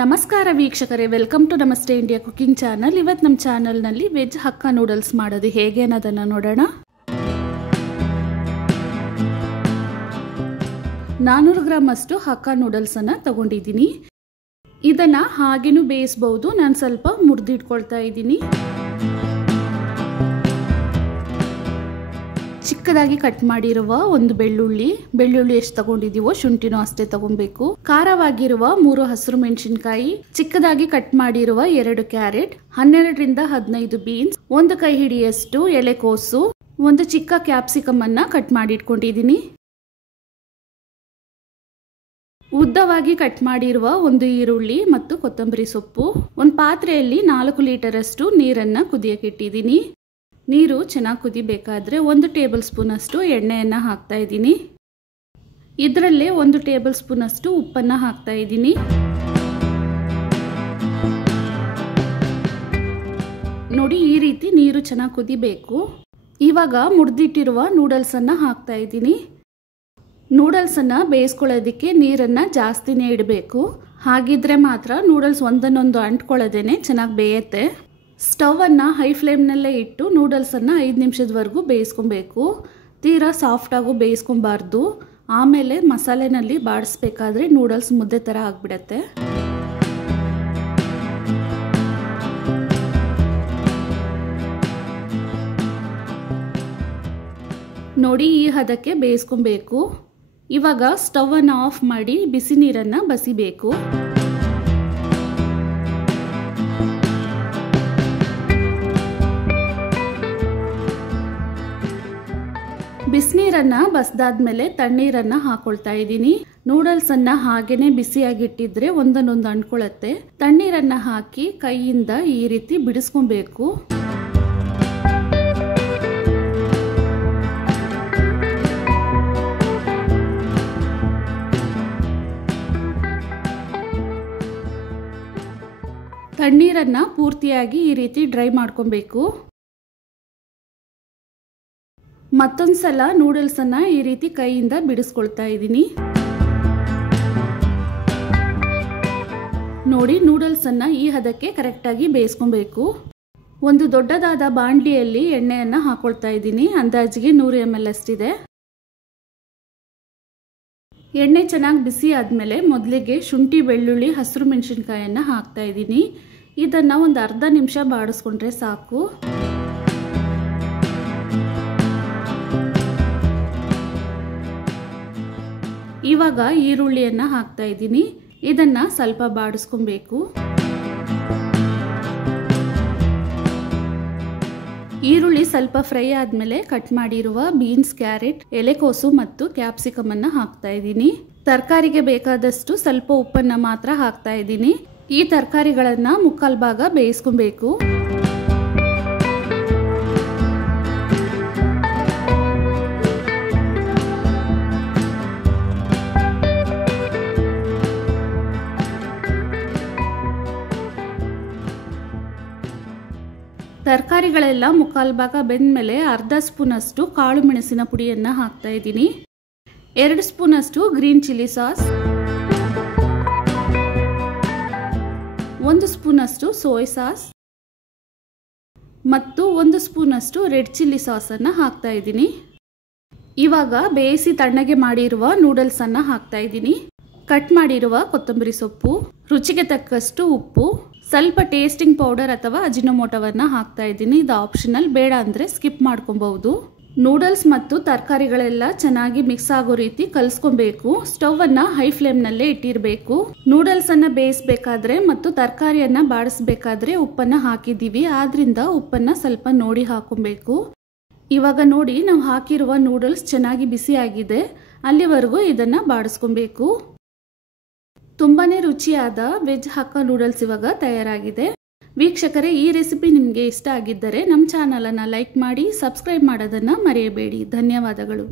ನಮಸ್ಕಾರ ವೀಕ್ಷಕರೇ, welcome to ನಮಸ್ತೆ ಇಂಡಿಯಾ ಕುಕಿಂಗ್ ಚಾನಲ್. ಇವತ್ತು ನಮ್ಮ ಚಾನಲ್ನಲ್ಲಿ ವೆಜ್ ಹಕ್ಕಾ ನೂಡಲ್ಸ್ ಮಾಡೋದು ಹೇಗೆ ಅನ್ನೋದನ್ನು ನೋಡೋಣ. 400 ಗ್ರಾಮ್ ಅಷ್ಟು ಹಕ್ಕಾ ನೂಡಲ್ಸನ್ನು ತಗೊಂಡಿದ್ದೀನಿ. ಇದನ್ನು ಹಾಗೇನೂ ಬೇಯಿಸಬಹುದು. ನಾನು ಸ್ವಲ್ಪ ಮುರಿದಿಟ್ಕೊಳ್ತಾ ಇದ್ದೀನಿ. ಚಿಕ್ಕದಾಗಿ ಕಟ್ ಮಾಡಿರುವ ಒಂದು ಬೆಳ್ಳುಳ್ಳಿ ಎಷ್ಟು ತಗೊಂಡಿದೀವೋ ಶುಂಠಿನೂ ಅಷ್ಟೇ ತಗೊಬೇಕು. ಖಾರವಾಗಿರುವ 3 ಹಸಿರು ಮೆಣಸಿನಕಾಯಿ, ಚಿಕ್ಕದಾಗಿ ಕಟ್ ಮಾಡಿರುವ 2 ಕ್ಯಾರೆಟ್, 12 ರಿಂದ 15 ಬೀನ್ಸ್, 1 ಕೈ ಹಿಡಿಯಷ್ಟು ಎಲೆಕೋಸು, ಒಂದು ಚಿಕ್ಕ ಕ್ಯಾಪ್ಸಿಕಮ್ ಅನ್ನ ಕಟ್ ಮಾಡಿ ಇಟ್ಕೊಂಡಿದ್ದೀನಿ. ಉದ್ದವಾಗಿ ಕಟ್ ಮಾಡಿರುವ ಒಂದು ಈರುಳ್ಳಿ ಮತ್ತು ಕೊತ್ತಂಬರಿ ಸೊಪ್ಪು. ಒಂದು ಪಾತ್ರೆಯಲ್ಲಿ 4 ಲೀಟರ್ ಅಷ್ಟು ನೀರನ್ನ ಕುದಿಯಕ್ಕೆ ಇಟ್ಟಿದ್ದೀನಿ. ನೀರು ಚೆನ್ನಾಗಿ ಕುದಿಬೇಕಾದ್ರೆ 1 ಟೇಬಲ್ ಸ್ಪೂನ್ ಅಷ್ಟು ಎಣ್ಣೆಯನ್ನು ಹಾಕ್ತಾ ಇದ್ದೀನಿ. ಇದರಲ್ಲೇ 1 ಟೇಬಲ್ ಸ್ಪೂನ್ ಅಷ್ಟು ಉಪ್ಪನ್ನು ಹಾಕ್ತಾ ಇದ್ದೀನಿ. ನೋಡಿ, ಈ ರೀತಿ ನೀರು ಚೆನ್ನಾಗಿ ಕುದಿಬೇಕು. ಇವಾಗ ಮುರಿದಿಟ್ಟಿರುವ ನೂಡಲ್ಸನ್ನು ಹಾಕ್ತಾ ಇದ್ದೀನಿ. ನೂಡಲ್ಸನ್ನು ಬೇಯಿಸ್ಕೊಳ್ಳೋದಕ್ಕೆ ನೀರನ್ನು ಜಾಸ್ತಿನೇ ಇಡಬೇಕು. ಹಾಗಿದ್ರೆ ಮಾತ್ರ ನೂಡಲ್ಸ್ ಒಂದನ್ನೊಂದು ಅಂಟ್ಕೊಳ್ಳೋದೇನೆ ಚೆನ್ನಾಗಿ ಬೇಯುತ್ತೆ. ಸ್ಟವನ್ನು ಹೈ ಫ್ಲೇಮ್ನಲ್ಲೇ ಇಟ್ಟು ನೂಡಲ್ಸನ್ನು 5 ನಿಮಿಷದವರೆಗೂ ಬೇಯಿಸ್ಕೊಬೇಕು. ತೀರಾ ಸಾಫ್ಟಾಗೂ ಬೇಯಿಸ್ಕೊಬಾರ್ದು. ಆಮೇಲೆ ಮಸಾಲೆನಲ್ಲಿ ಬಾಡಿಸ್ಬೇಕಾದ್ರೆ ನೂಡಲ್ಸ್ ಮುದ್ದೆ ಥರ ಆಗಿಬಿಡತ್ತೆ. ನೋಡಿ, ಈ ಹದಕ್ಕೆ ಬೇಯಿಸ್ಕೊಬೇಕು. ಇವಾಗ ಸ್ಟವನ್ನು ಆಫ್ ಮಾಡಿ ಬಿಸಿ ನೀರನ್ನು ಬಸಿಬೇಕು. ಬಿಸಿನೀರನ್ನು ಬಸ್ದಾದ್ಮೇಲೆ ತಣ್ಣೀರನ್ನು ಹಾಕೊಳ್ತಾ ಇದ್ದೀನಿ. ನೂಡಲ್ಸನ್ನು ಹಾಗೇನೆ ಬಿಸಿಯಾಗಿಟ್ಟಿದ್ರೆ ಒಂದನ್ನೊಂದು ಅಂಟ್ಕೊಳ್ಳುತ್ತೆ. ತಣ್ಣೀರನ್ನು ಹಾಕಿ ಕೈಯಿಂದ ಈ ರೀತಿ ಬಿಡಿಸ್ಕೊಬೇಕು. ತಣ್ಣೀರನ್ನು ಪೂರ್ತಿಯಾಗಿ ಈ ರೀತಿ ಡ್ರೈ ಮಾಡ್ಕೊಬೇಕು. ಮತ್ತೊಂದು ಸಲ ನೂಡಲ್ಸನ್ನು ಈ ರೀತಿ ಕೈಯಿಂದ ಬಿಡಿಸ್ಕೊಳ್ತಾ ಇದ್ದೀನಿ. ನೋಡಿ, ನೂಡಲ್ಸನ್ನು ಈ ಹದಕ್ಕೆ ಕರೆಕ್ಟಾಗಿ ಬೇಯಿಸ್ಕೊಬೇಕು. ಒಂದು ದೊಡ್ಡದಾದ ಬಾಣಲಿಯಲ್ಲಿ ಎಣ್ಣೆಯನ್ನು ಹಾಕೊಳ್ತಾ ಇದ್ದೀನಿ. ಅಂದಾಜಿಗೆ 100 ml ಅಷ್ಟಿದೆ. ಎಣ್ಣೆ ಚೆನ್ನಾಗಿ ಬಿಸಿ ಆದಮೇಲೆ ಮೊದಲಿಗೆ ಶುಂಠಿ, ಬೆಳ್ಳುಳ್ಳಿ, ಹಸಿರು ಮೆಣಸಿನಕಾಯನ್ನು ಹಾಕ್ತಾ ಇದ್ದೀನಿ. ಇದನ್ನು ಒಂದು ಅರ್ಧ ನಿಮಿಷ ಬಾಡಿಸ್ಕೊಂಡ್ರೆ ಸಾಕು. ಇವಾಗ ಈರುಳ್ಳಿಯನ್ನು ಹಾಕ್ತಾ ಇದ್ದೀನಿ. ಇದನ್ನು ಸ್ವಲ್ಪ ಬಾಡಿಸ್ಕೊಬೇಕು. ಈರುಳ್ಳಿ ಸ್ವಲ್ಪ ಫ್ರೈ ಆದಮೇಲೆ ಕಟ್ ಮಾಡಿರುವ ಬೀನ್ಸ್, ಕ್ಯಾರೆಟ್, ಎಲೆಕೋಸು ಮತ್ತು ಕ್ಯಾಪ್ಸಿಕಮ್ ಅನ್ನು ಹಾಕ್ತಾ ಇದ್ದೀನಿ. ತರಕಾರಿಗೆ ಬೇಕಾದಷ್ಟು ಸ್ವಲ್ಪ ಉಪ್ಪನ್ನು ಮಾತ್ರ ಹಾಕ್ತಾ ಇದ್ದೀನಿ. ಈ ತರಕಾರಿಗಳನ್ನು ಮುಕ್ಕಾಲು ಭಾಗ ಬೇಯಿಸ್ಕೊಬೇಕು. ತರಕಾರಿಗಳೆಲ್ಲ ಮುಕ್ಕಾಲು ಭಾಗ ಬೆಂದಮೇಲೆ ಅರ್ಧ ಸ್ಪೂನ್ ಅಷ್ಟು ಕಾಳು ಮೆಣಸಿನ ಪುಡಿಯನ್ನು ಹಾಕ್ತಾ ಇದ್ದೀನಿ. 2 ಸ್ಪೂನ್ ಅಷ್ಟು ಗ್ರೀನ್ ಚಿಲ್ಲಿ ಸಾಸ್, 1 ಸ್ಪೂನ್ ಅಷ್ಟು ಸೋಯ್ ಸಾಸ್ ಮತ್ತು 1 ಸ್ಪೂನ್ ಅಷ್ಟು ರೆಡ್ ಚಿಲ್ಲಿ ಸಾಸನ್ನು ಹಾಕ್ತಾ ಇದ್ದೀನಿ. ಇವಾಗ ಬೇಯಿಸಿ ತಣ್ಣಗೆ ಮಾಡಿರುವ ನೂಡಲ್ಸನ್ನು ಹಾಕ್ತಾ ಇದ್ದೀನಿ. ಕಟ್ ಮಾಡಿರುವ ಕೊತ್ತಂಬರಿ ಸೊಪ್ಪು, ರುಚಿಗೆ ತಕ್ಕಷ್ಟು ಉಪ್ಪು, ಸ್ವಲ್ಪ ಟೇಸ್ಟಿಂಗ್ ಪೌಡರ್ ಅಥವಾ ಅಜಿನೋಮೋಟೋವನ್ನು ಹಾಕ್ತಾ ಇದ್ದೀನಿ. ಇದು ಆಪ್ಷನಲ್, ಬೇಡ ಅಂದರೆ ಸ್ಕಿಪ್ ಮಾಡ್ಕೊಬಹುದು. ನೂಡಲ್ಸ್ ಮತ್ತು ತರಕಾರಿಗಳೆಲ್ಲ ಚೆನ್ನಾಗಿ ಮಿಕ್ಸ್ ಆಗೋ ರೀತಿ ಕಲಿಸ್ಕೊಬೇಕು. ಸ್ಟವನ್ನು ಹೈ ಫ್ಲೇಮ್ನಲ್ಲೇ ಇಟ್ಟಿರಬೇಕು. ನೂಡಲ್ಸನ್ನು ಬೇಯಿಸಬೇಕಾದ್ರೆ ಮತ್ತು ತರಕಾರಿಯನ್ನು ಬಾಡಿಸ್ಬೇಕಾದ್ರೆ ಉಪ್ಪನ್ನು ಹಾಕಿದ್ದೀವಿ. ಆದ್ರಿಂದ ಉಪ್ಪನ್ನು ಸ್ವಲ್ಪ ನೋಡಿ ಹಾಕೊಬೇಕು. ಇವಾಗ ನೋಡಿ, ನಾವು ಹಾಕಿರುವ ನೂಡಲ್ಸ್ ಚೆನ್ನಾಗಿ ಬಿಸಿಯಾಗಿದೆ. ಅಲ್ಲಿವರೆಗೂ ಇದನ್ನು ಬಾಡಿಸ್ಕೊಬೇಕು. ತುಂಬಾನೇ ರುಚಿಯಾದ ವೆಜ್ ಹಕ್ಕಾ ನೂಡಲ್ಸ್ ಇವಾಗ ತಯಾರಾಗಿದೆ. ವೀಕ್ಷಕರೇ, ಈ ರೆಸಿಪಿ ನಿಮಗೆ ಇಷ್ಟ ಆಗಿದ್ದರೆ ನಮ್ಮ ಚಾನಲನ್ನು ಲೈಕ್ ಮಾಡಿ, ಸಬ್ಸ್ಕ್ರೈಬ್ ಮಾಡೋದನ್ನು ಮರೆಯಬೇಡಿ. ಧನ್ಯವಾದಗಳು.